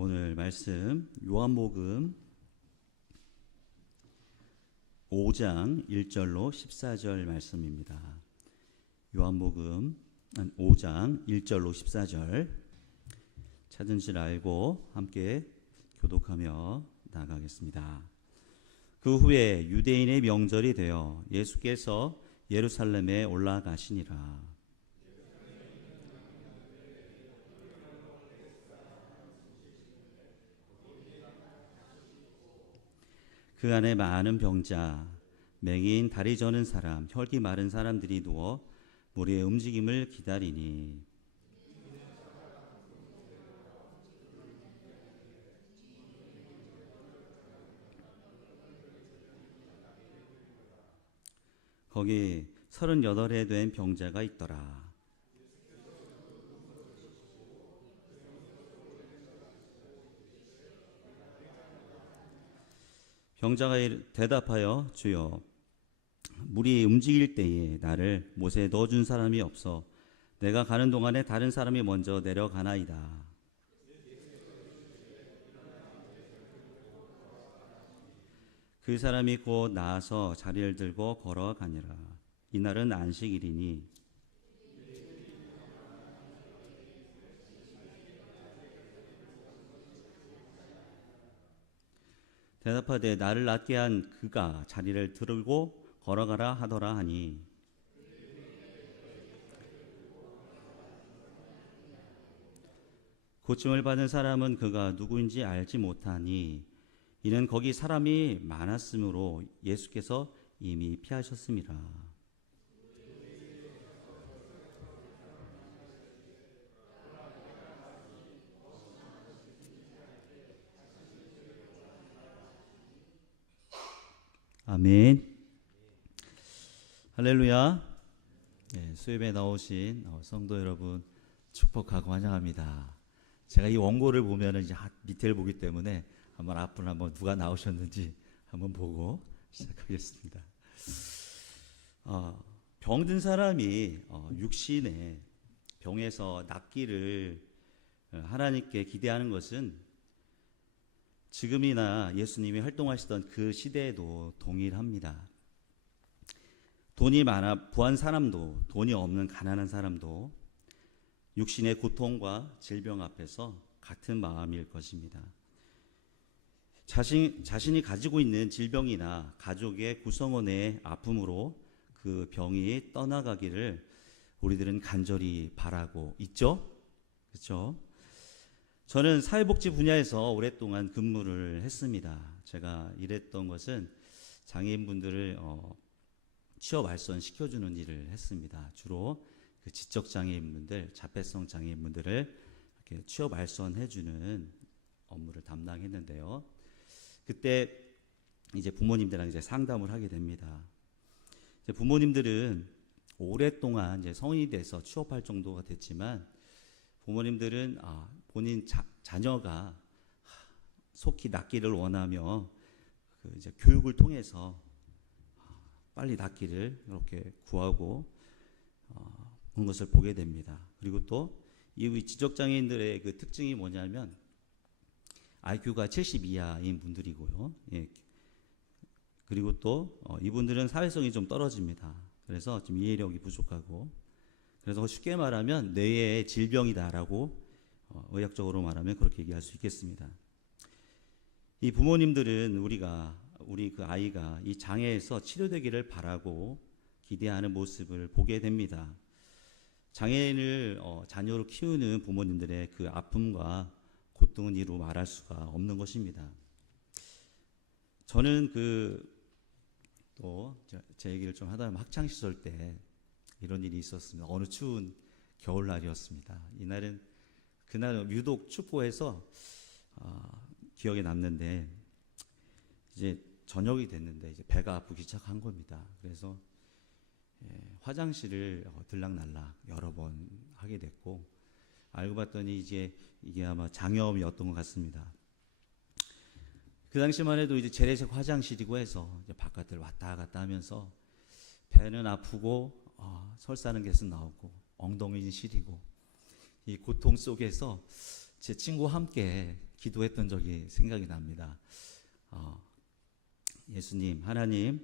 오늘 말씀 요한복음 5장 1절로 14절 말씀입니다. 요한복음 5장 1절로 14절 찾은 줄 알고 함께 교독하며 나가겠습니다. 그 후에 유대인의 명절이 되어 예수께서 예루살렘에 올라가시니라. 그 안에 많은 병자, 맹인, 다리 저는 사람, 혈기 마른 사람들이 누워 무리의 움직임을 기다리니 거기 38에 된 병자가 있더라. 병자가 대답하여 주여 물이 움직일 때에 나를 못에 넣어준 사람이 없어 내가 가는 동안에 다른 사람이 먼저 내려가나이다. 그 사람이 곧 나아서 자리를 들고 걸어가니라. 이날은 안식일이니 대답하되 나를 낫게 한 그가 자리를 들고 걸어가라 하더라 하니 고침을 받은 사람은 그가 누구인지 알지 못하니 이는 거기 사람이 많았으므로 예수께서 이미 피하셨음이라. 아멘. 할렐루야. 네, 수협에 나오신 성도 여러분 축복하고 환영합니다. 제가 이 원고를 보면은 이제 밑에를 보기 때문에 한번 누가 나오셨는지 한번 보고 시작하겠습니다. 병든 사람이 육신의 병에서 낫기를 하나님께 기대하는 것은 지금이나 예수님이 활동하시던 그 시대에도 동일합니다. 돈이 많아 부한 사람도 돈이 없는 가난한 사람도 육신의 고통과 질병 앞에서 같은 마음일 것입니다. 자신이 가지고 있는 질병이나 가족의 구성원의 아픔으로 그 병이 떠나가기를 우리들은 간절히 바라고 있죠? 그렇죠? 저는 사회복지 분야에서 오랫동안 근무를 했습니다. 제가 일했던 것은 장애인분들을 취업 발전 시켜주는 일을 했습니다. 주로 그 지적 장애인분들, 자폐성 장애인분들을 이렇게 취업 발전해주는 업무를 담당했는데요. 그때 이제 부모님들랑 이제 상담을 하게 됩니다. 이제 부모님들은 오랫동안 이제 성인이 돼서 취업할 정도가 됐지만 부모님들은 본인 자녀가 속히 낫기를 원하며 그 이제 교육을 통해서 빨리 낫기를 이렇게 구하고 그런 것을 보게 됩니다. 그리고 또 이 지적장애인들의 그 특징이 뭐냐면 IQ가 70 이하인 분들이고요. 예. 그리고 또 이분들은 사회성이 좀 떨어집니다. 그래서 좀 이해력이 부족하고 그래서 쉽게 말하면 뇌의 질병이다라고 의학적으로 말하면 그렇게 얘기할 수 있겠습니다. 이 부모님들은 우리 그 아이가 이 장애에서 치료되기를 바라고 기대하는 모습을 보게 됩니다. 장애인을 자녀로 키우는 부모님들의 그 아픔과 고통은 이루 말할 수가 없는 것입니다. 저는 또 제 얘기를 좀 하다 보면 학창 시절 때 이런 일이 있었습니다. 어느 추운 겨울날이었습니다. 그날은 유독 춥고해서 기억에 남는데 이제 저녁이 됐는데 이제 배가 아프기 시작한 겁니다. 그래서 화장실을 들락날락 여러 번 하게 됐고 알고 봤더니 이게 아마 장염이었던 것 같습니다. 그 당시만 해도 이제 재래식 화장실이고 해서 이제 바깥을 왔다 갔다 하면서 배는 아프고 설사는 계속 나오고 엉덩이는 시리고 이 고통 속에서 제 친구와 함께 기도했던 적이 생각이 납니다. 예수님, 하나님,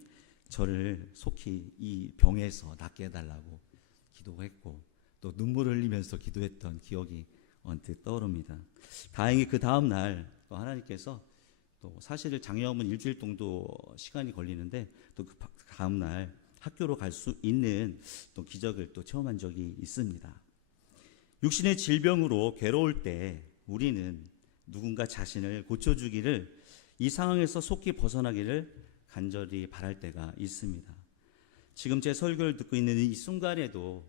저를 속히 이 병에서 낫게 해달라고 기도했고 또 눈물을 흘리면서 기도했던 기억이 언뜻 떠오릅니다. 다행히 그 다음 날 또 하나님께서 또 사실 장염은 일주일 정도 시간이 걸리는데 또 그 다음 날 학교로 갈 수 있는 또 기적을 또 체험한 적이 있습니다. 육신의 질병으로 괴로울 때 우리는 누군가 자신을 고쳐주기를, 이 상황에서 속히 벗어나기를 간절히 바랄 때가 있습니다. 지금 제 설교를 듣고 있는 이 순간에도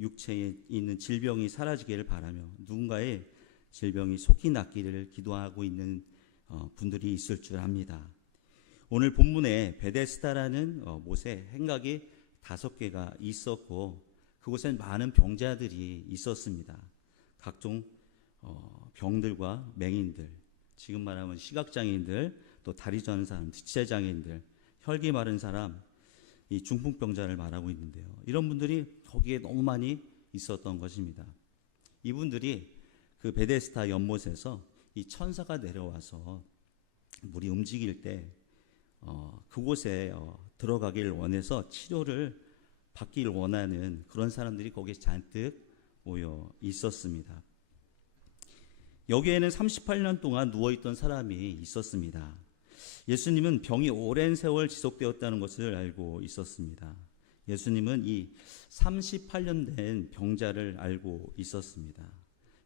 육체에 있는 질병이 사라지기를 바라며 누군가의 질병이 속히 낫기를 기도하고 있는 분들이 있을 줄 압니다. 오늘 본문에 베데스다라는 못에 행각이 5개가 있었고 그곳엔 많은 병자들이 있었습니다. 각종 병들과 맹인들, 지금 말하면 시각장애인들, 또 다리 저는 사람, 지체장애인들, 혈기 마른 사람, 이 중풍병자를 말하고 있는데요. 이런 분들이 거기에 너무 많이 있었던 것입니다. 이분들이 그 베데스다 연못에서 이 천사가 내려와서 물이 움직일 때 그곳에 들어가길 원해서 치료를 받기를 원하는 그런 사람들이 거기에 잔뜩 모여 있었습니다. 여기에는 38년 동안 누워있던 사람이 있었습니다. 예수님은 병이 오랜 세월 지속되었다는 것을 알고 있었습니다. 예수님은 이 38년 된 병자를 알고 있었습니다.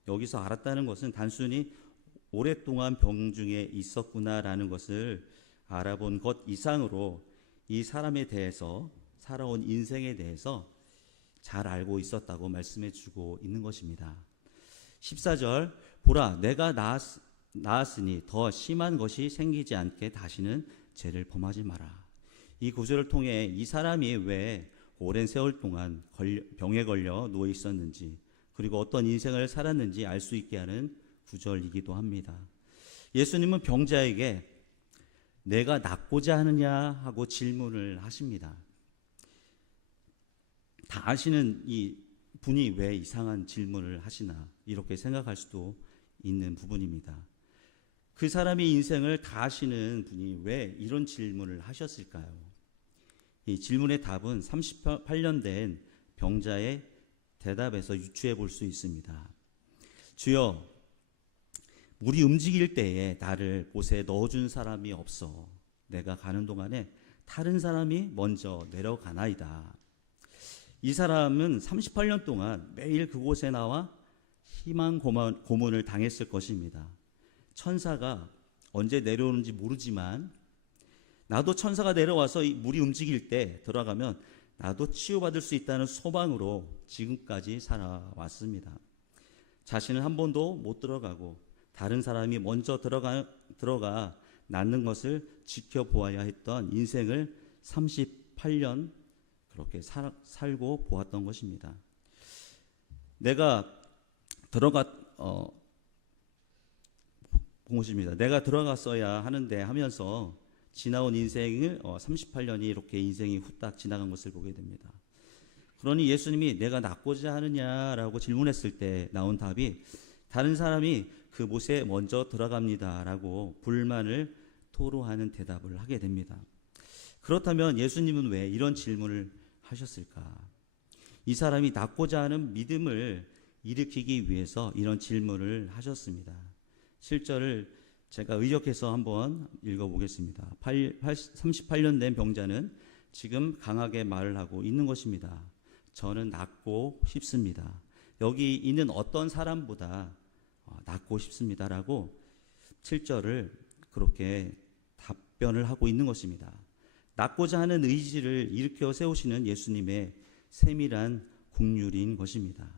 여기서 알았다는 것은 단순히 오랫동안 병중에 있었구나라는 것을 알아본 것 이상으로 이 사람에 대해서, 살아온 인생에 대해서 잘 알고 있었다고 말씀해 주고 있는 것입니다. 14절, 보라, 내가 나았으니 더 심한 것이 생기지 않게 다시는 죄를 범하지 마라. 이 구절을 통해 이 사람이 왜 오랜 세월 동안 병에 걸려 누워 있었는지, 그리고 어떤 인생을 살았는지 알 수 있게 하는 구절이기도 합니다. 예수님은 병자에게 내가 낫고자 하느냐 하고 질문을 하십니다. 다 아시는 이 분이 왜 이상한 질문을 하시나 이렇게 생각할 수도 있는 부분입니다. 그 사람의 인생을 다 아시는 분이 왜 이런 질문을 하셨을까요? 이 질문의 답은 38년 된 병자의 대답에서 유추해 볼 수 있습니다. 주여, 물이 움직일 때에 나를 못에 넣어준 사람이 없어. 내가 가는 동안에 다른 사람이 먼저 내려가나이다. 이 사람은 38년 동안 매일 그곳에 나와 희망 고문을 당했을 것입니다. 천사가 언제 내려오는지 모르지만 나도 천사가 내려와서 이 물이 움직일 때 들어가면 나도 치유받을 수 있다는 소망으로 지금까지 살아왔습니다. 자신은 한 번도 못 들어가고 다른 사람이 먼저 들어가 낫는 것을 지켜보아야 했던 인생을 38년 그렇게 살고 보았던 것입니다. 내가 들어갔어야 하는데 하면서 지나온 인생을 38년이 이렇게 인생이 후딱 지나간 것을 보게 됩니다. 그러니 예수님이 내가 낫고자 하느냐라고 질문했을 때 나온 답이 다른 사람이 그 못에 먼저 들어갑니다라고 불만을 토로하는 대답을 하게 됩니다. 그렇다면 예수님은 왜 이런 질문을 하셨을까? 이 사람이 낫고자 하는 믿음을 일으키기 위해서 이런 질문을 하셨습니다. 7절을 제가 의역해서 한번 읽어보겠습니다. 38년 된 병자는 지금 강하게 말을 하고 있는 것입니다. 저는 낫고 싶습니다. 여기 있는 어떤 사람보다 낫고 싶습니다라고 7절을 그렇게 답변을 하고 있는 것입니다. 낫고자 하는 의지를 일으켜 세우시는 예수님의 세밀한 국률인 것입니다.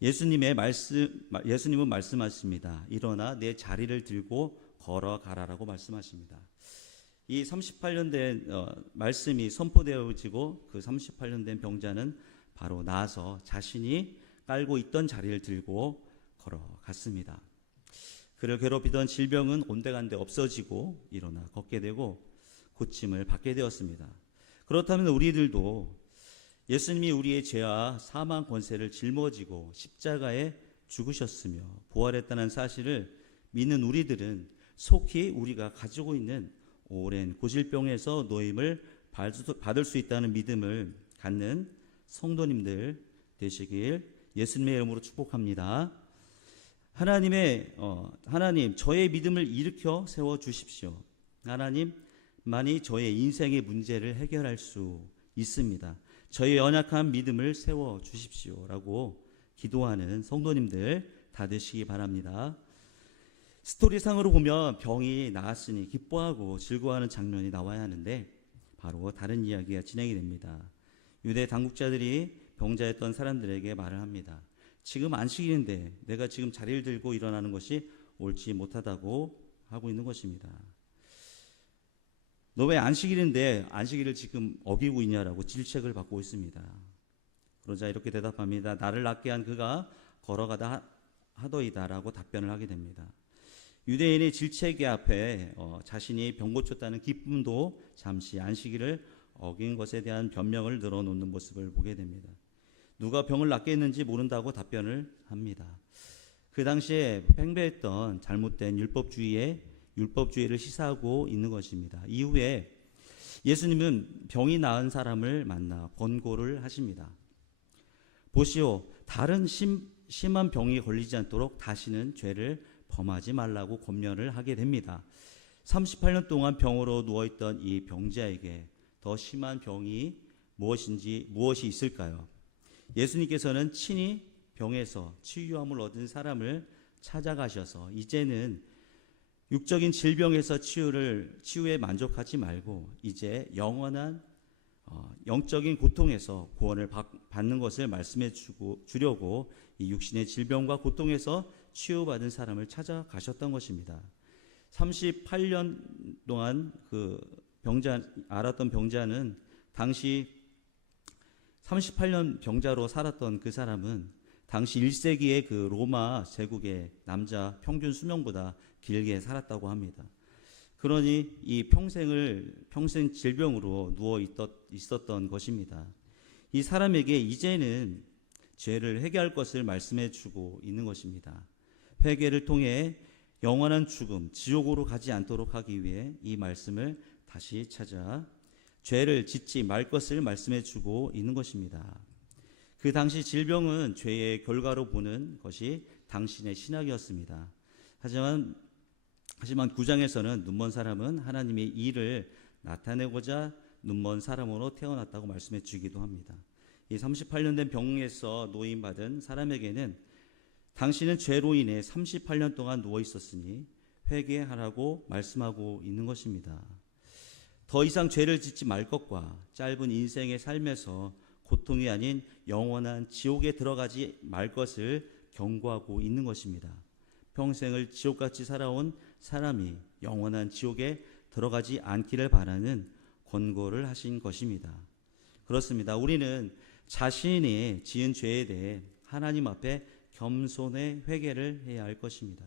예수님은 말씀하십니다. 일어나 내 자리를 들고 걸어가라라고 말씀하십니다. 이 38년 된 말씀이 선포되어지고 그 38년 된 병자는 바로 나아서 자신이 깔고 있던 자리를 들고 걸어갔습니다. 그를 괴롭히던 질병은 온데간데 없어지고 일어나 걷게 되고 고침을 받게 되었습니다. 그렇다면 우리들도 예수님이 우리의 죄와 사망 권세를 짊어지고 십자가에 죽으셨으며 부활했다는 사실을 믿는 우리들은 속히 우리가 가지고 있는 오랜 고질병에서 노임을 받을 수 있다는 믿음을 갖는 성도님들 되시길 예수님의 이름으로 축복합니다. 하나님, 저의 믿음을 일으켜 세워 주십시오. 하나님만이 저의 인생의 문제를 해결할 수 있습니다. 저의 연약한 믿음을 세워 주십시오라고 기도하는 성도님들 다 되시기 바랍니다. 스토리상으로 보면 병이 나았으니 기뻐하고 즐거워하는 장면이 나와야 하는데 바로 다른 이야기가 진행이 됩니다. 유대 당국자들이 병자였던 사람들에게 말을 합니다. 지금 안식일인데 내가 지금 자리를 들고 일어나는 것이 옳지 못하다고 하고 있는 것입니다. 너 왜 안식일인데 안식일을 지금 어기고 있냐라고 질책을 받고 있습니다. 그러자 이렇게 대답합니다. 나를 낫게 한 그가 걸어가다 하더이다라고 답변을 하게 됩니다. 유대인의 질책 앞에 자신이 병 고쳤다는 기쁨도 잠시 안식일을 어긴 것에 대한 변명을 늘어놓는 모습을 보게 됩니다. 누가 병을 낫게 했는지 모른다고 답변을 합니다. 그 당시에 팽배했던 잘못된 율법주의를 시사하고 있는 것입니다. 이후에 예수님은 병이 나은 사람을 만나 권고를 하십니다. 보시오, 다른 심한 병이 걸리지 않도록 다시는 죄를 범하지 말라고 권면을 하게 됩니다. 38년 동안 병으로 누워있던 이 병자에게 더 심한 병이 무엇이 있을까요? 예수님께서는 친히 병에서 치유함을 얻은 사람을 찾아가셔서 이제는 육적인 질병에서 치유에 만족하지 말고 이제 영원한 영적인 고통에서 구원을 받는 것을 말씀해 주려고 이 육신의 질병과 고통에서 치유받은 사람을 찾아가셨던 것입니다. 38년 동안 알았던 병자는 당시 38년 병자로 살았던 그 사람은 당시 1세기의 그 로마 제국의 남자 평균 수명보다 길게 살았다고 합니다. 그러니 이 평생 질병으로 누워 있었던 것입니다. 이 사람에게 이제는 죄를 회개할 것을 말씀해 주고 있는 것입니다. 회개를 통해 영원한 죽음, 지옥으로 가지 않도록 하기 위해 이 말씀을 다시 찾아 죄를 짓지 말 것을 말씀해 주고 있는 것입니다. 그 당시 질병은 죄의 결과로 보는 것이 당신의 신학이었습니다. 하지만 9장에서는 눈먼 사람은 하나님의 일을 나타내고자 눈먼 사람으로 태어났다고 말씀해 주기도 합니다. 이 38년 된 병에서 노임받은 사람에게는 당신은 죄로 인해 38년 동안 누워 있었으니 회개하라고 말씀하고 있는 것입니다. 더 이상 죄를 짓지 말 것과 짧은 인생의 삶에서 고통이 아닌 영원한 지옥에 들어가지 말 것을 경고하고 있는 것입니다. 평생을 지옥같이 살아온 사람이 영원한 지옥에 들어가지 않기를 바라는 권고를 하신 것입니다. 그렇습니다. 우리는 자신이 지은 죄에 대해 하나님 앞에 겸손의 회개를 해야 할 것입니다.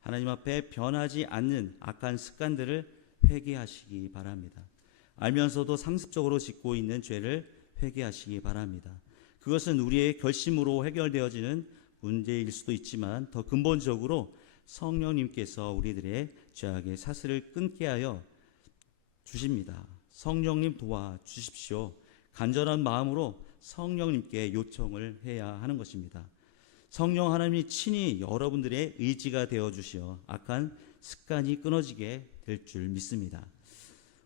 하나님 앞에 변하지 않는 악한 습관들을 회개하시기 바랍니다. 알면서도 상습적으로 짓고 있는 죄를 회개하시기 바랍니다. 그것은 우리의 결심으로 해결되어지는 문제일 수도 있지만 더 근본적으로 성령님께서 우리들의 죄악의 사슬을 끊게 하여 주십니다. 성령님 도와주십시오. 간절한 마음으로 성령님께 요청을 해야 하는 것입니다. 성령 하나님이 친히 여러분들의 의지가 되어주시어 악한 습관이 끊어지게 될 줄 믿습니다.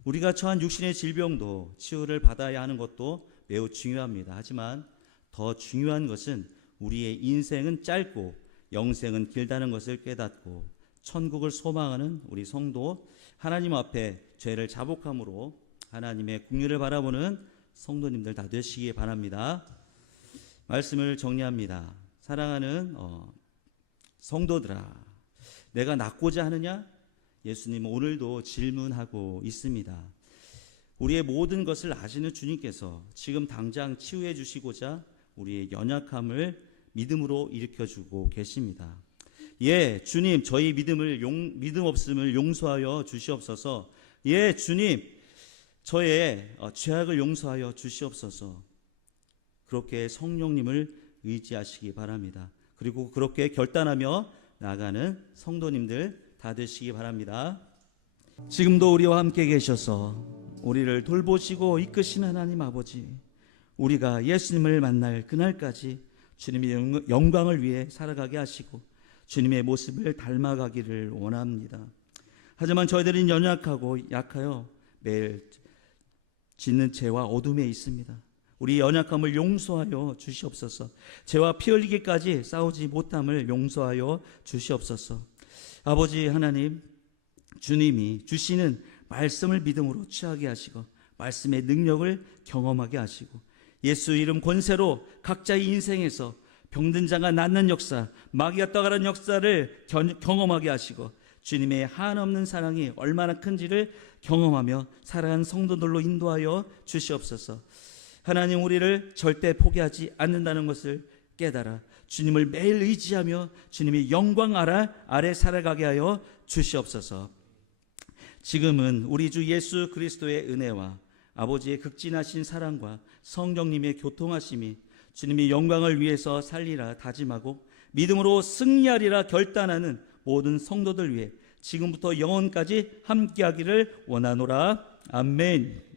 우리가 처한 육신의 질병도 치유를 받아야 하는 것도 매우 중요합니다. 하지만 더 중요한 것은 우리의 인생은 짧고 영생은 길다는 것을 깨닫고 천국을 소망하는 우리 성도, 하나님 앞에 죄를 자복함으로 하나님의 긍휼을 바라보는 성도님들 다 되시기 바랍니다. 말씀을 정리합니다. 사랑하는 성도들아, 내가 낫고자 하느냐? 예수님은 오늘도 질문하고 있습니다. 우리의 모든 것을 아시는 주님께서 지금 당장 치유해 주시고자 우리의 연약함을 믿음으로 일으켜주고 계십니다. 예, 주님, 저희 믿음 없음을 용서하여 주시옵소서. 예, 주님, 저의 죄악을 용서하여 주시옵소서. 그렇게 성령님을 의지하시기 바랍니다. 그리고 그렇게 결단하며 나아가는 성도님들 다 되시기 바랍니다. 지금도 우리와 함께 계셔서 우리를 돌보시고 이끄시는 하나님 아버지, 우리가 예수님을 만날 그날까지 주님의 영광을 위해 살아가게 하시고 주님의 모습을 닮아가기를 원합니다. 하지만 저희들은 연약하고 약하여 매일 짓는 죄와 어둠에 있습니다. 우리 연약함을 용서하여 주시옵소서. 죄와 피 흘리기까지 싸우지 못함을 용서하여 주시옵소서. 아버지 하나님, 주님이 주시는 말씀을 믿음으로 취하게 하시고 말씀의 능력을 경험하게 하시고 예수 이름 권세로 각자의 인생에서 병든 자가 낫는 역사, 마귀가 떠가는 역사를 경험하게 하시고 주님의 한없는 사랑이 얼마나 큰지를 경험하며 살아가는 성도들로 인도하여 주시옵소서. 하나님, 우리를 절대 포기하지 않는다는 것을 깨달아 주님을 매일 의지하며 주님의 영광 아래 살아가게 하여 주시옵소서. 지금은 우리 주 예수 그리스도의 은혜와 아버지의 극진하신 사랑과 성령님의 교통하심이 주님의 영광을 위해서 살리라 다짐하고 믿음으로 승리하리라 결단하는 모든 성도들 위해 지금부터 영원까지 함께하기를 원하노라. 아멘.